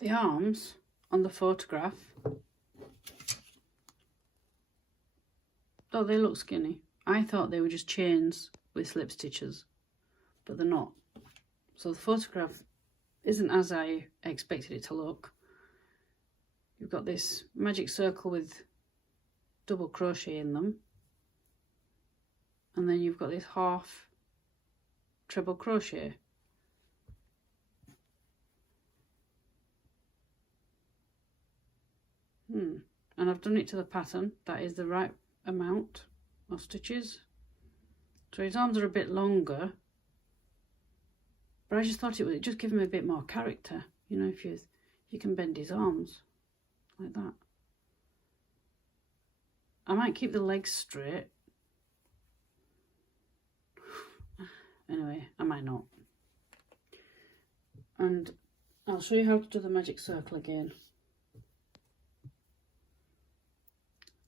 The arms on the photograph, though they look skinny, I thought they were just chains with slip stitches, but they're not. So the photograph isn't as I expected it to look. You've got this magic circle with double crochet in them, and then you've got this half treble crochet. And I've done it to the pattern. That is the right amount of stitches. So his arms are a bit longer, but I just thought it would just give him a bit more character. You know, if you can bend his arms like that. I might keep the legs straight. Anyway, I might not. And I'll show you how to do the magic circle again.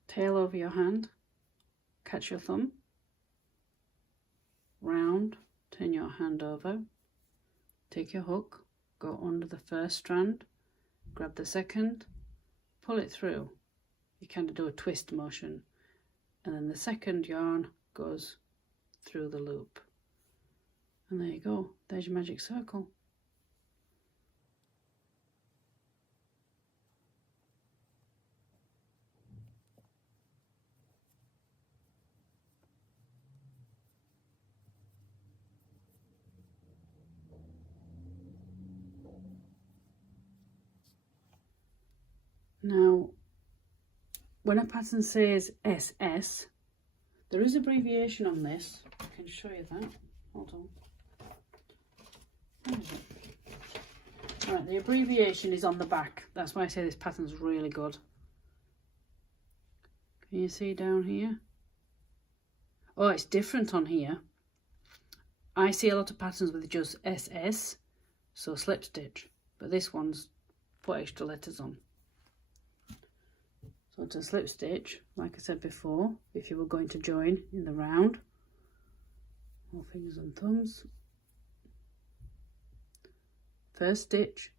Tail over your hand, catch your thumb, round, turn your hand over, take your hook, go under the first strand, grab the second, pull it through. You kind of do a twist motion, and then the second yarn goes through the loop. And there you go, there's your magic circle. Now, when a pattern says SS, there is abbreviation on this. I can show you that. Hold on. Where is it? Right, the abbreviation is on the back. That's why I say this pattern's really good. Can you see down here? Oh, it's different on here. I see a lot of patterns with just SS, so slip stitch, but this one's put extra letters on. So to slip stitch, like I said before, if you were going to join in the round, all fingers and thumbs, first stitch,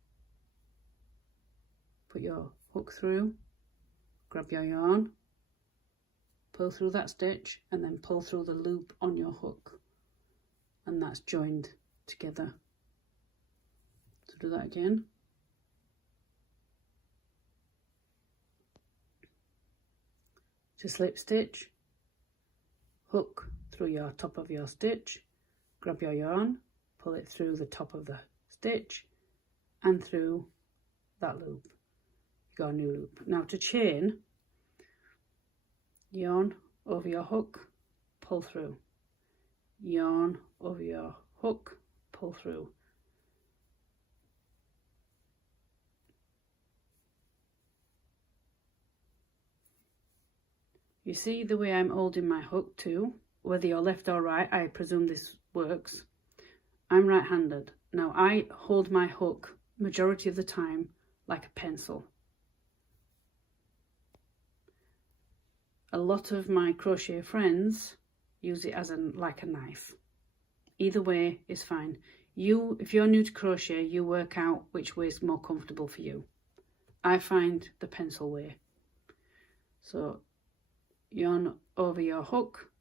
put your hook through, grab your yarn, pull through that stitch, and then pull through the loop on your hook, and that's joined together. So do that again. To slip stitch, hook through your top of your stitch, grab your yarn, pull it through the top of the stitch and through that loop. You got a new loop. Now to chain, yarn over your hook, pull through, yarn over your hook, pull through. You see the way I'm holding my hook too, whether you're left or right, I presume this works. I'm right-handed. Now I hold my hook majority of the time like a pencil. A lot of my crochet friends use it as like a knife. Either way is fine. If you're new to crochet, you work out which way is more comfortable for you. I find the pencil way. So yarn over your hook,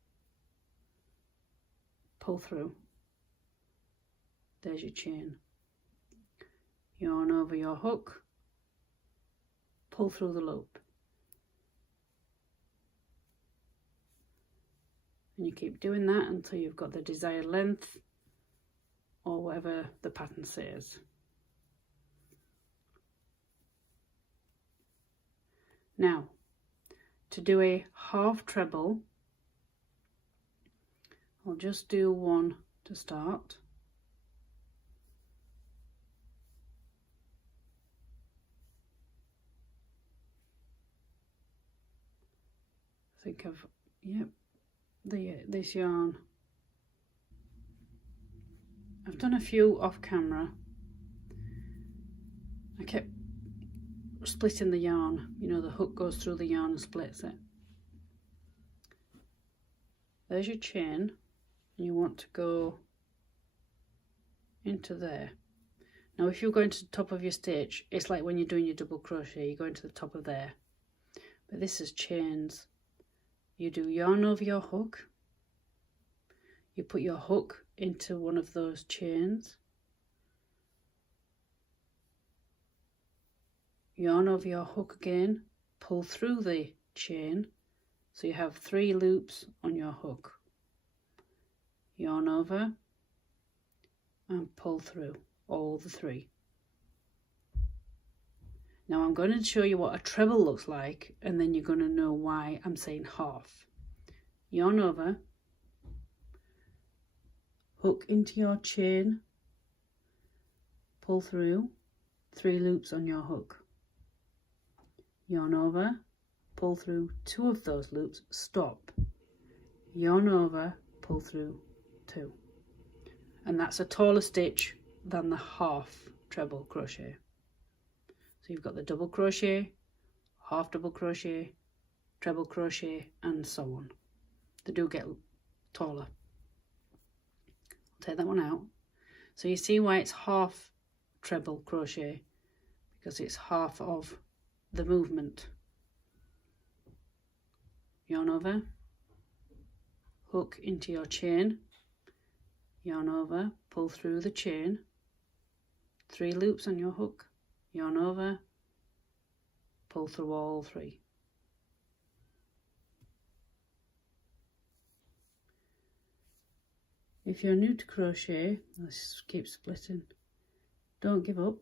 pull through, there's your chain. Yarn over your hook, pull through the loop, and you keep doing that until you've got the desired length or whatever the pattern says. Now, to do a half treble, I'll just do one to start. I think I've, yep, this yarn. I've done a few off camera. I kept splitting the yarn, you know, the hook goes through the yarn and splits it. There's your chain, and you want to go into there. Now if you're going to the top of your stitch, it's like when you're doing your double crochet, you're going to the top of there. But this is chains. You do yarn over your hook. You put your hook into one of those chains. Yarn over your hook again, pull through the chain, so you have 3 loops on your hook. Yarn over and pull through all the 3. Now I'm going to show you what a treble looks like, and then you're going to know why I'm saying half. Yarn over, hook into your chain, pull through, 3 loops on your hook. Yarn over, pull through 2 of those loops, stop, yarn over, pull through 2. And that's a taller stitch than the half treble crochet. So you've got the double crochet, half double crochet, treble crochet, and so on. They do get taller. I'll take that one out. So you see why it's half treble crochet, because it's half of the movement. Yarn over, hook into your chain, yarn over, pull through the chain, 3 loops on your hook, yarn over, pull through all 3. If you're new to crochet, let's keep splitting. Don't give up,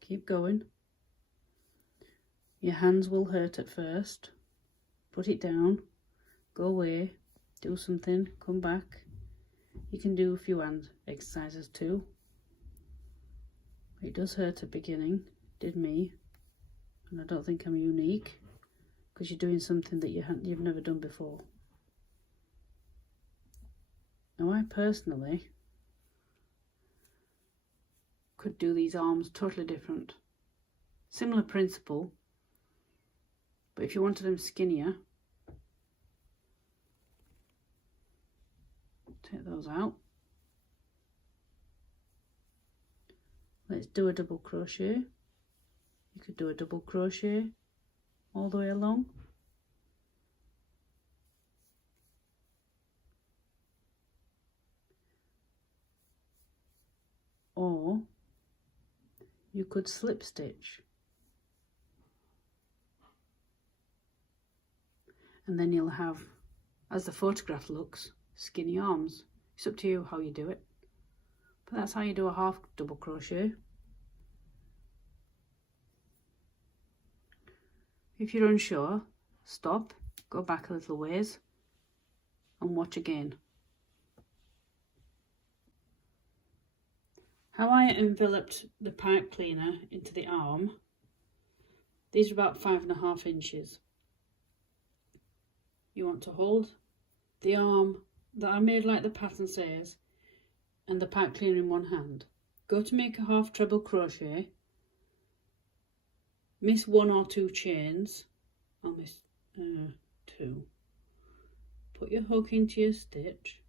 keep going. Your hands will hurt at first. Put it down, go away, do something, come back. You can do a few hand exercises too. It does hurt at the beginning, did me, and I don't think I'm unique, because you're doing something that you've never done before. Now I personally could do these arms totally different. Similar principle, but if you wanted them skinnier, take those out. Let's do a double crochet. You could do a double crochet all the way along. Or you could slip stitch. And then you'll have, as the photograph looks, skinny arms. It's up to you how you do it. But that's how you do a half double crochet. If you're unsure, stop, go back a little ways and watch again. How I enveloped the pipe cleaner into the arm, these are about 5.5 inches. You want to hold the arm that I made like the pattern says and the pipe cleaner in one hand. Go to make a half treble crochet, miss 1 or 2 chains, I'll miss 2. Put your hook into your stitch,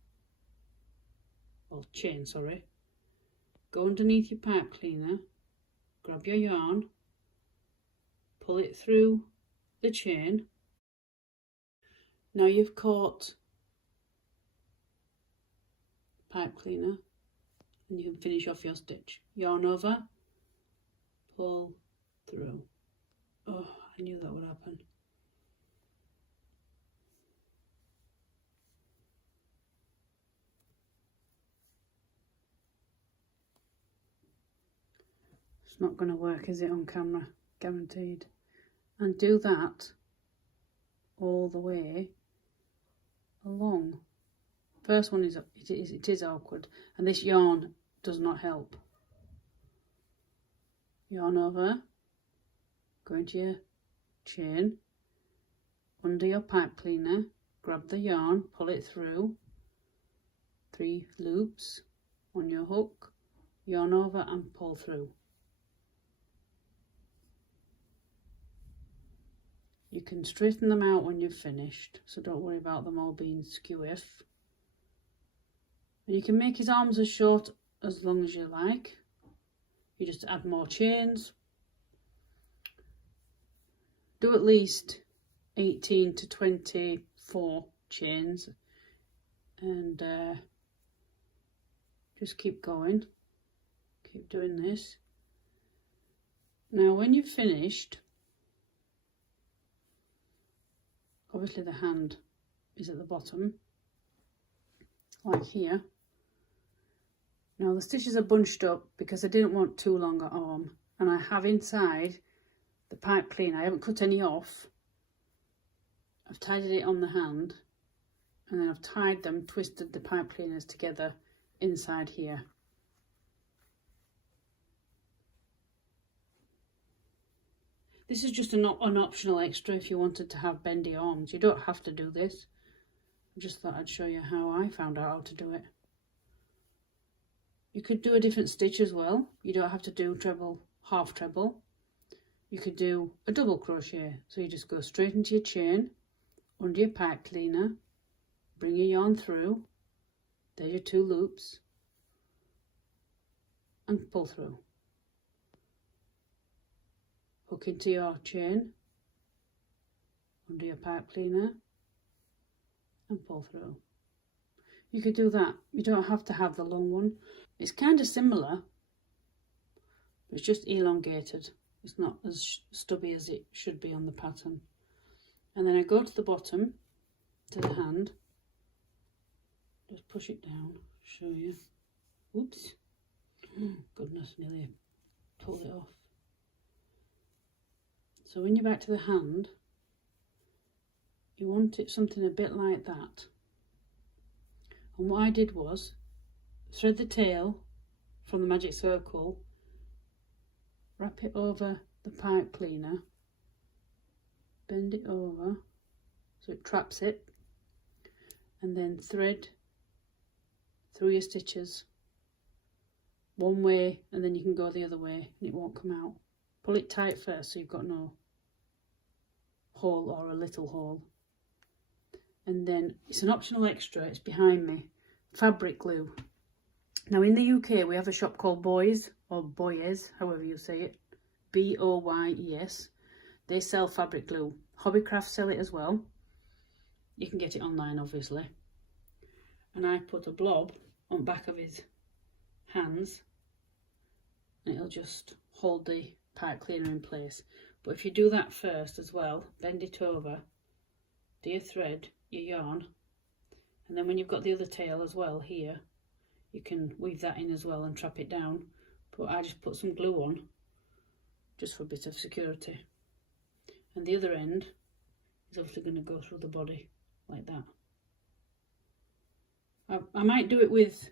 or chain, sorry. Go underneath your pipe cleaner, grab your yarn, pull it through the chain. Now you've caught pipe cleaner and you can finish off your stitch. Yarn over, pull through. Oh, I knew that would happen. It's not going to work, is it, on camera? Guaranteed. And do that all the way along. First one is it is awkward, and this yarn does not help. Yarn over, go into your chain, under your pipe cleaner, grab the yarn, pull it through, 3 loops on your hook, yarn over and pull through. You can straighten them out when you've finished, so don't worry about them all being skew-if. And you can make his arms as short as long as you like. you just add more chains. Do at least 18 to 24 chains, and just keep going, keep doing this. Now when you've finished, obviously the hand is at the bottom, like here. Now the stitches are bunched up because I didn't want too long an arm, and I have inside the pipe cleaner, I haven't cut any off. I've tidied it on the hand, and then I've tied them, twisted the pipe cleaners together inside here. This is just an optional extra if you wanted to have bendy arms. You don't have to do this. I just thought I'd show you how I found out how to do it. You could do a different stitch as well. You don't have to do treble, half treble. You could do a double crochet. So you just go straight into your chain, under your pipe cleaner, bring your yarn through, there's your 2 loops, and pull through. Hook into your chain, under your pipe cleaner, and pull through. You could do that. You don't have to have the long one. It's kind of similar, but it's just elongated. It's not as stubby as it should be on the pattern. And then I go to the bottom, to the hand, just push it down, show you. Oops, oh, goodness, nearly pulled it off. So when you're back to the hand, you want it something a bit like that. And what I did was thread the tail from the magic circle, wrap it over the pipe cleaner, bend it over so it traps it, and then thread through your stitches one way, and then you can go the other way and it won't come out. Pull it tight first so you've got no hole or a little hole. And then it's an optional extra, it's behind me, fabric glue. Now in the UK we have a shop called Boys, or Boyes, however you say it, B-O-Y-E-S. They sell fabric glue. Hobbycraft sell it as well. You can get it online obviously. And I put a blob on the back of his hands, and it'll just hold the pipe cleaner in place. But if you do that first as well, bend it over, do your thread, your yarn, and then when you've got the other tail as well here, you can weave that in as well and trap it down. But I just put some glue on just for a bit of security, and the other end is obviously going to go through the body like that. I might do it with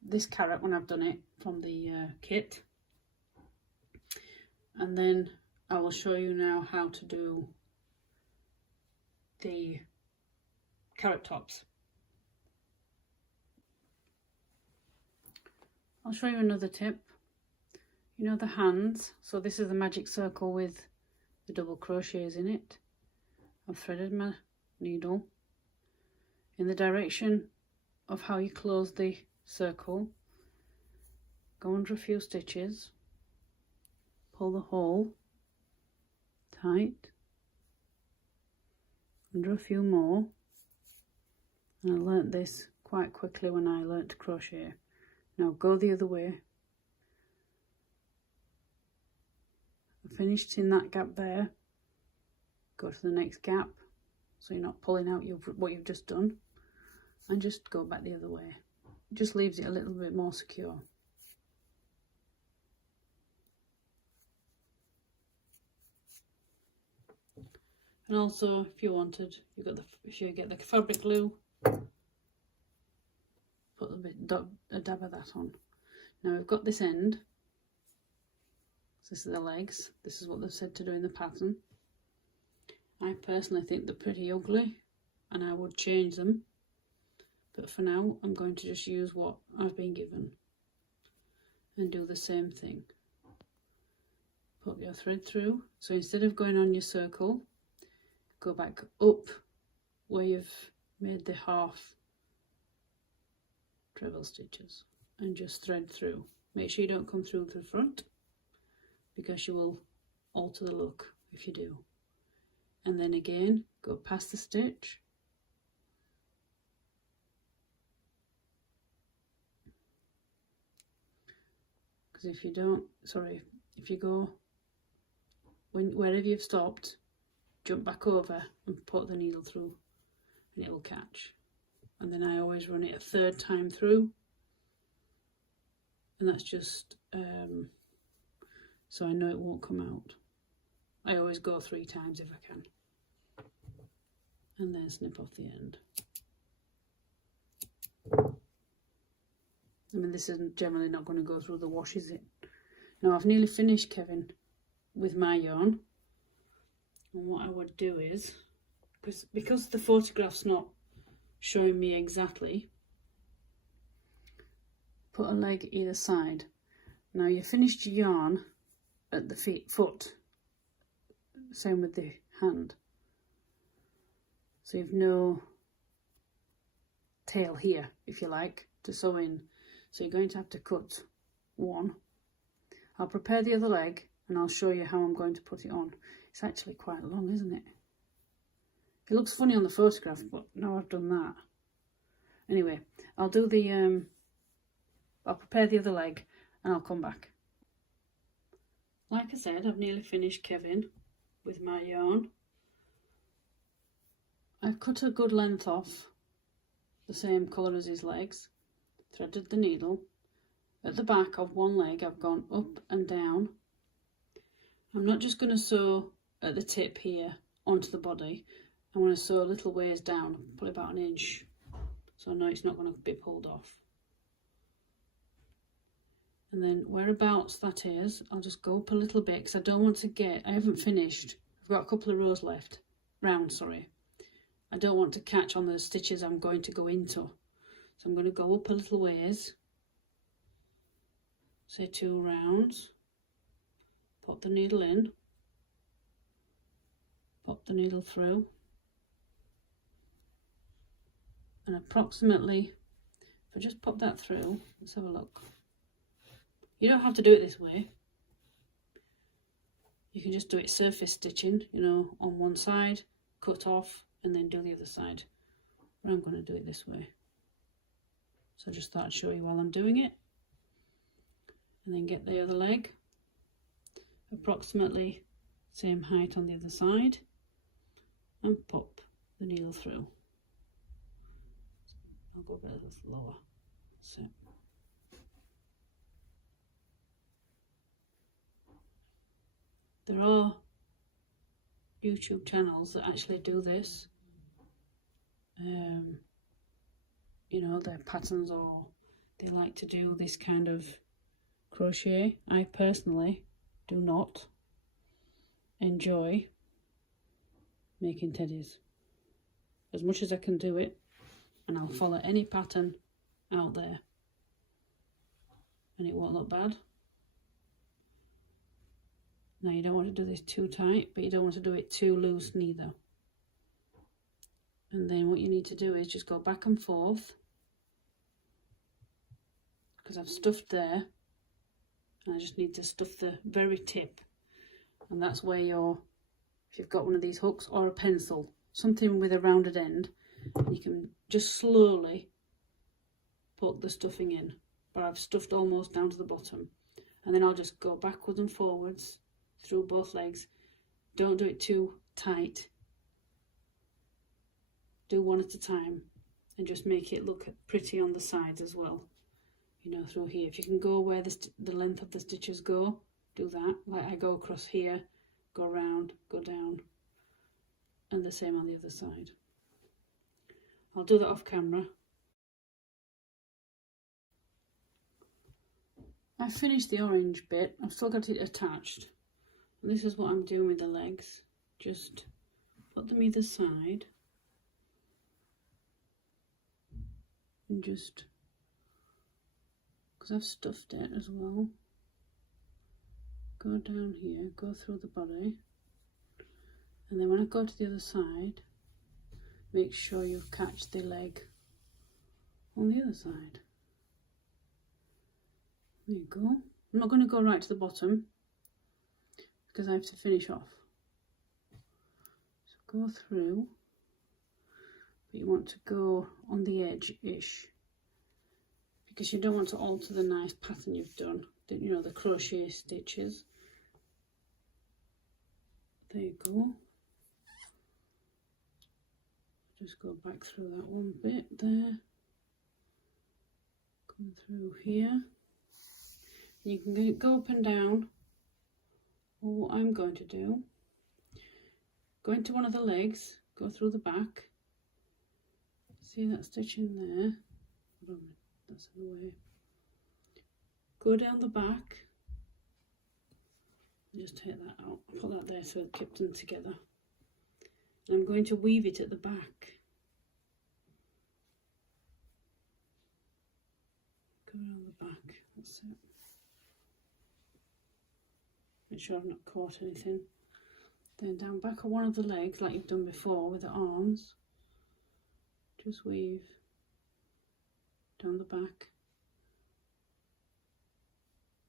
this carrot when I've done it from the kit, and then I will show you now how to do the carrot tops. I'll show you another tip. You know the hands, so this is the magic circle with the double crochets in it. I've threaded my needle in the direction of how you close the circle. Go under a few stitches, pull the hole tight, under a few more, and I learnt this quite quickly when I learnt to crochet. Now go the other way. I finished in that gap there, go to the next gap so you're not pulling out what you've just done, and just go back the other way. It just leaves it a little bit more secure. And also, if you wanted, if you get the fabric glue, put a dab of that on. Now we've got this end. So this is the legs. This is what they've said to do in the pattern. I personally think they're pretty ugly, and I would change them. But for now, I'm going to just use what I've been given and do the same thing. Put your thread through. So instead of going on your circle, go back up where you've made the half treble stitches and just thread through. Make sure you don't come through the front. because you will alter the look if you do. And then again, go past the stitch. Because if you don't, sorry, if you go, wherever you've stopped, jump back over and put the needle through and it will catch. And then I always run it a third time through, and that's just so I know it won't come out. I always go 3 times if I can, and then snip off the end. I mean, this isn't generally not going to go through the wash, is it? Now I've nearly finished, Kevin, with my yarn, and what I would do is, because the photograph's not showing me exactly, put a leg either side. Now you finished your yarn at the foot, same with the hand, so you've no tail here, if you like, to sew in, so you're going to have to cut one. I'll prepare the other leg and I'll show you how I'm going to put it on. It's actually quite long, isn't it? It looks funny on the photograph, but now I've done that. Anyway, I'll do the, I'll prepare the other leg and I'll come back. Like I said, I've nearly finished Kevin with my yarn. I've cut a good length off, the same colour as his legs, threaded the needle. At the back of one leg I've gone up and down. I'm not just going to sew at the tip here onto the body. I want to sew a little ways down, probably about an inch, so I know it's not going to be pulled off. And then whereabouts that is, I'll just go up a little bit because I don't want to I haven't finished. I've got a couple of rows left, sorry. I don't want to catch on the stitches I'm going to go into. So I'm going to go up a little ways, say 2 rounds, pop the needle in, pop the needle through, and approximately, if I just pop that through, let's have a look. You don't have to do it this way. You can just do it surface stitching, you know, on one side, cut off, and then do the other side. But I'm going to do it this way. So I just thought I'd show you while I'm doing it. And then get the other leg, approximately same height on the other side, and pop the needle through. I'll go a bit lower. So there are YouTube channels that actually do this. You know, their patterns, or they like to do this kind of crochet. I personally do not enjoy making teddies as much as I can do it, and I'll follow any pattern out there and it won't look bad. Now you don't want to do this too tight, but you don't want to do it too loose neither. And then what you need to do is just go back and forth, because I've stuffed there, and I just need to stuff the very tip, and that's where if you've got one of these hooks or a pencil, something with a rounded end, you can just slowly put the stuffing in. But I've stuffed almost down to the bottom, and then I'll just go backwards and forwards through both legs. Don't do it too tight. Do one at a time, and just make it look pretty on the sides as well. You know, through here. If you can go where the length of the stitches go, do that. Like I go across here, go round, go down, and the same on the other side. I'll do that off camera. I finished the orange bit. I've still got it attached. And this is what I'm doing with the legs. Just put them either side. And just, because I've stuffed it as well, go down here, go through the body, and then when I go to the other side, make sure you catch the leg on the other side. There you go. I'm not going to go right to the bottom, because I have to finish off. So go through, but you want to go on the edge-ish, because you don't want to alter the nice pattern you've done, you know, the crochet stitches. There you go. Just go back through that one bit there. Come through here. You can go up and down. Or what I'm going to do, go into one of the legs, go through the back. See that stitch in there? Hold on, that's in the way. Go down the back. Just take that out. Put that there so it kept them together. And I'm going to weave it at the back. Go around the back. That's it. Make sure I've not caught anything. Then down back of one of the legs, like you've done before with the arms. Just weave down the back.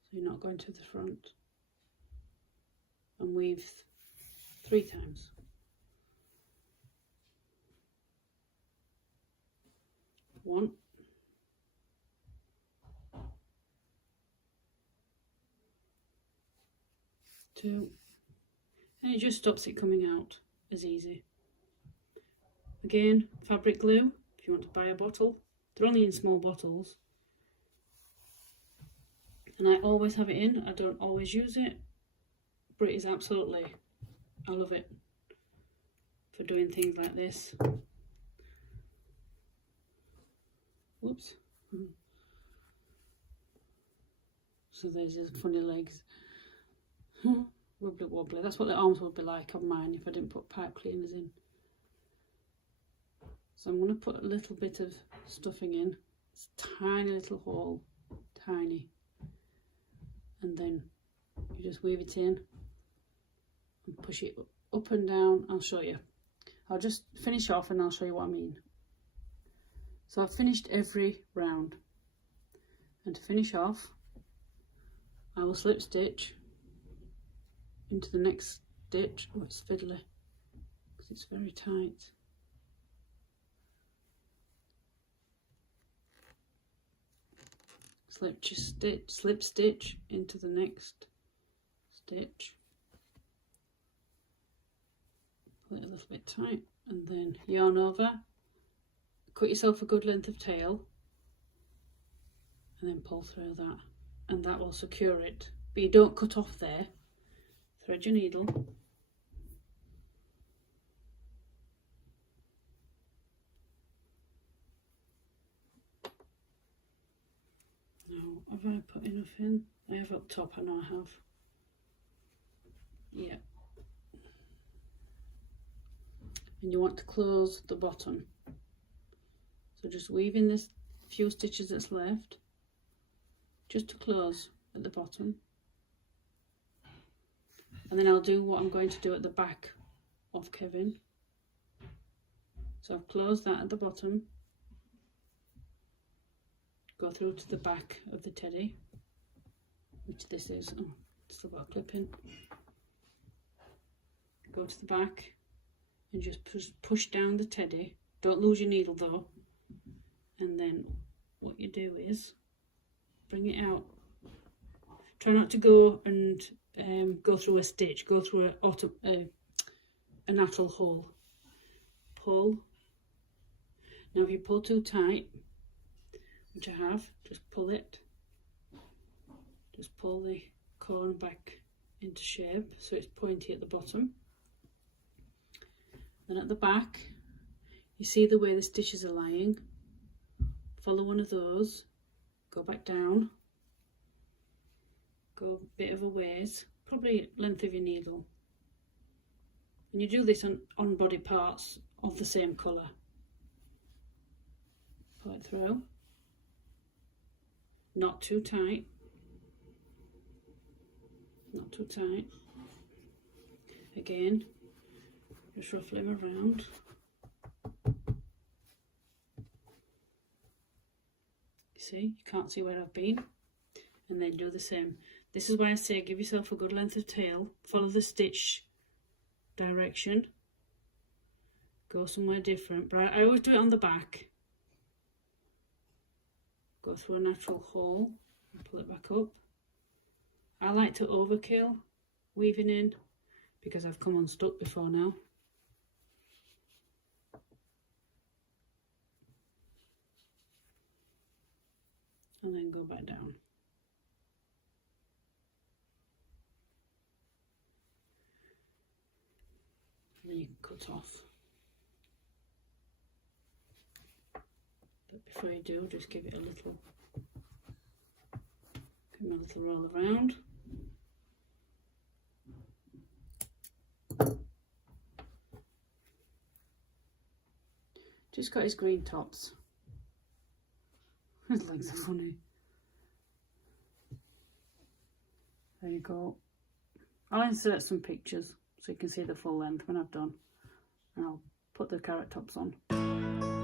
So you're not going to the front. And weave 3 times. One, two, and it just stops it coming out as easy. Again, fabric glue, if you want to buy a bottle, they're only in small bottles. And I always have it in, I don't always use it, but it is absolutely, I love it for doing things like this. Whoops. So there's his funny legs. Wobbly wobbly. That's what the arms would be like on mine if I didn't put pipe cleaners in. So I'm going to put a little bit of stuffing in. It's a tiny little hole. Tiny. And then you just weave it in and push it up and down. I'll show you. I'll just finish off and I'll show you what I mean. So I've finished every round, and to finish off I will slip stitch into the next stitch. Oh, it's fiddly because it's very tight. Slip stitch into the next stitch. Pull it a little bit tight and then yarn over. Cut yourself a good length of tail and then pull through that, and that will secure it. But you don't cut off there. Thread your needle. Now, have I put enough in? I have up top, I know I have. Yeah. And you want to close the bottom. So just weave in this few stitches that's left, just to close at the bottom. And then I'll do what I'm going to do at the back of Kevin. So I've closed that at the bottom. Go through to the back of the teddy, which this is. Oh, still got a clip in. Go to the back and just push down the teddy. Don't lose your needle though. And then what you do is bring it out. Try not to go and go through a stitch. Go through a natural hole. Pull. Now if you pull too tight, which I have, just pull it. Just pull the corner back into shape so it's pointy at the bottom. Then at the back, you see the way the stitches are lying. Follow one of those, go back down, go a bit of a ways, probably length of your needle. And you do this on body parts of the same colour. Pull it through, not too tight, not too tight. Again, just ruffle him around. See, you can't see where I've been, and then do the same. This is why I say give yourself a good length of tail, follow the stitch direction, go somewhere different, but I always do it on the back. Go through a natural hole and pull it back up. I like to overkill weaving in because I've come unstuck before now. And then go back down. And then you can cut off. But before you do, just give it a little roll around. Just got his green tops. His legs are funny. There you go. I'll insert some pictures so you can see the full length when I've done. And I'll put the carrot tops on.